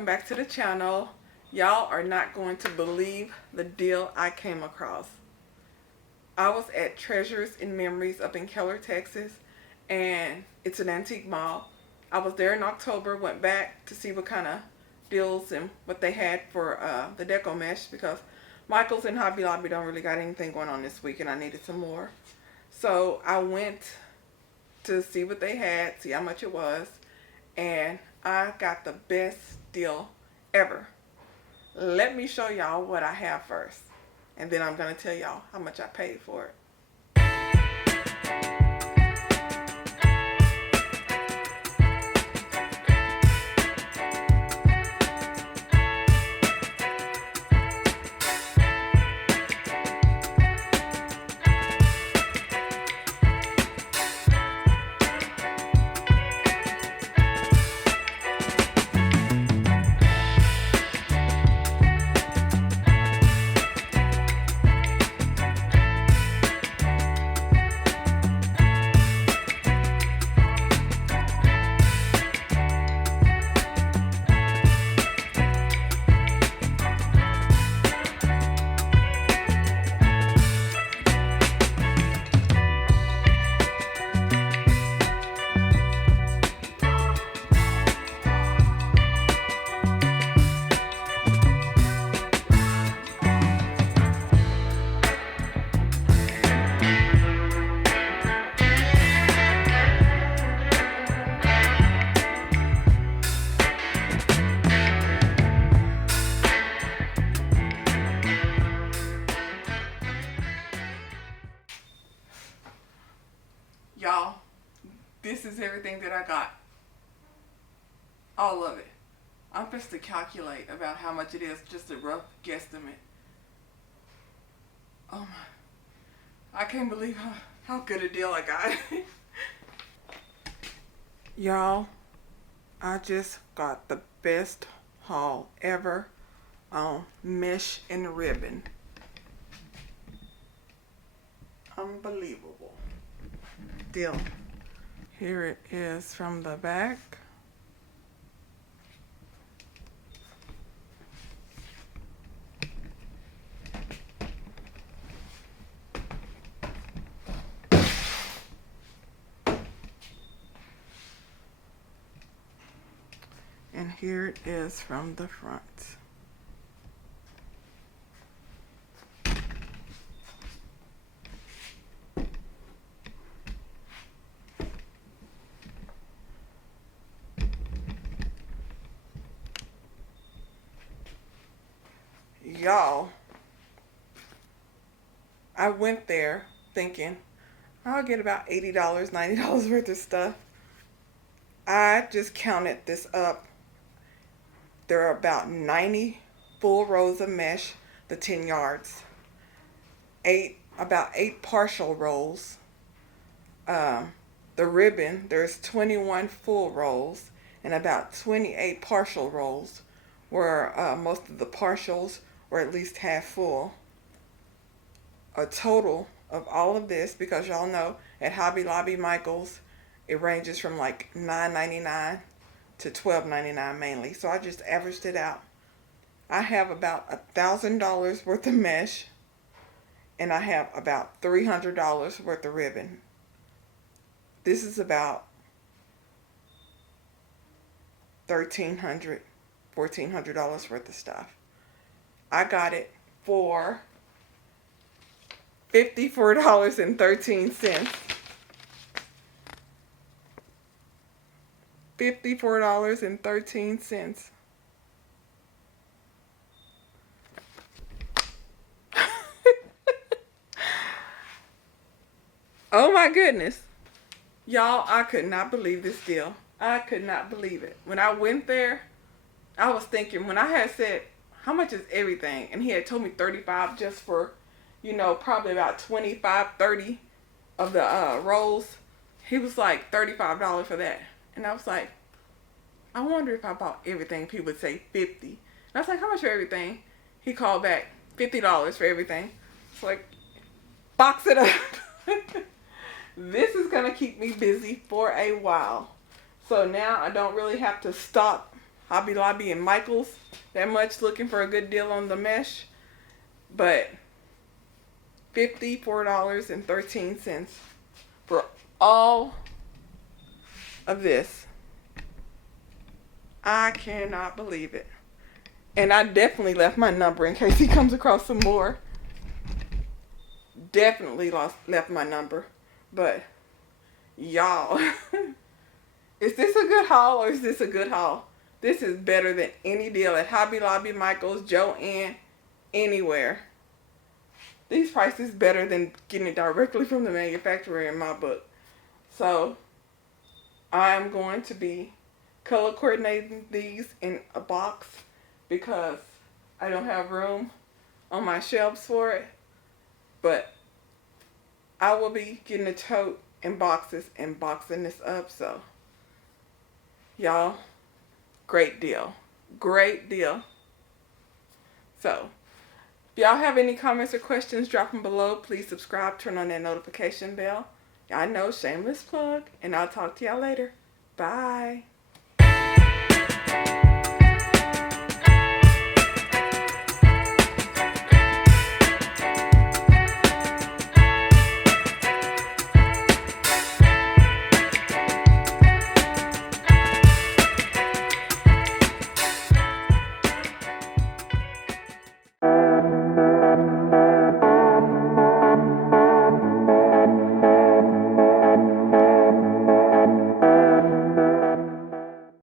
welcome back to the channel. Y'all are not going to believe the deal I came across. I was at Treasures and Memories up in Keller, Texas, and it's an antique mall. I was there in October, went back to see what kind of deals and what they had for the Deco mesh, because Michael's and Hobby Lobby don't really got anything going on this week and I needed some more. So I went to see what they had, see how much it was, and I got the best deal ever. Let me show y'all what I have first, and then I'm going to tell y'all how much I paid for it. Y'all, this is everything that I got. All of it. I'm supposed to calculate about how much it is, just a rough guesstimate. Oh my. I can't believe how good a deal I got. Y'all, I just got the best haul ever on mesh and ribbon. Unbelievable deal. Here it is from the back. And here it is from the front. Y'all, I went there thinking I'll get about $80, $90 worth of stuff. I just counted this up. There are about 90 full rows of mesh, the 10 yards, about 8 partial rolls. The ribbon, there's 21 full rolls and about 28 partial rolls, where most of the partials were at least half full. A total of all of this, because y'all know at Hobby Lobby, Michael's, it ranges from like $9.99 to $12.99 mainly. So I just averaged it out. I have about $1,000 worth of mesh, and I have about $300 worth of ribbon. This is about $1,300, $1,400 worth of stuff. I got it for $54.13. $54.13. Oh my goodness. Y'all, I could not believe this deal. I could not believe it. When I went there, I was thinking, when I had said, how much is everything? And he had told me $35 just for, you know, probably about 25, 30 of the rolls. He was like $35 for that. And I was like, I wonder if I bought everything, people would say $50. And I was like, how much for everything? He called back, $50 for everything. It's like, box it up. This is going to keep me busy for a while. So now I don't really have to stop Hobby Lobby and Michael's that much looking for a good deal on the mesh. But $54.13 for all of this. I cannot believe it. And I definitely left my number in case he comes across some more. Definitely left my number. But y'all, is this a good haul or is this a good haul? This is better than any deal at Hobby Lobby, Michael's, Joann, anywhere. These prices better than getting it directly from the manufacturer in my book. So I'm going to be color coordinating these in a box because I don't have room on my shelves for it. But I will be getting a tote and boxes and boxing this up. So y'all, great deal. Great deal. So if y'all have any comments or questions, drop them below. Please subscribe, turn on that notification bell. Y'all know, shameless plug, and I'll talk to y'all later. Bye.